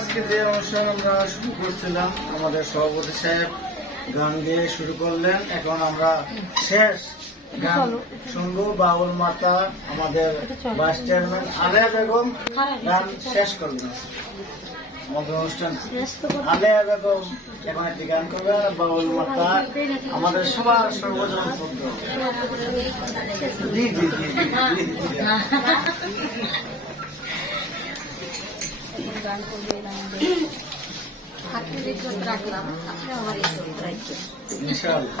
আজকে যে অনুষ্ঠান আমরা শুরু করছিলাম, আমাদের সভাপতি সাহেব গান দিয়ে শুরু করলেন। এখন আমরা শেষ গান শুনবো। বাউল মাতা আমাদের ভাইস চেয়ারম্যান আলেয়া বেগম গান শেষ করবেন আমাদের অনুষ্ঠান। আলেয়া বেগম এখন একটি গান করবে। বাউল মাতা আমাদের সবার সর্বজন পুত্র। জি জি জি গান করবেন আমাদের ইজ্জত রাখলাম, আপনি আমার ইজ্জত রাখবেন ইনশাআল্লাহ।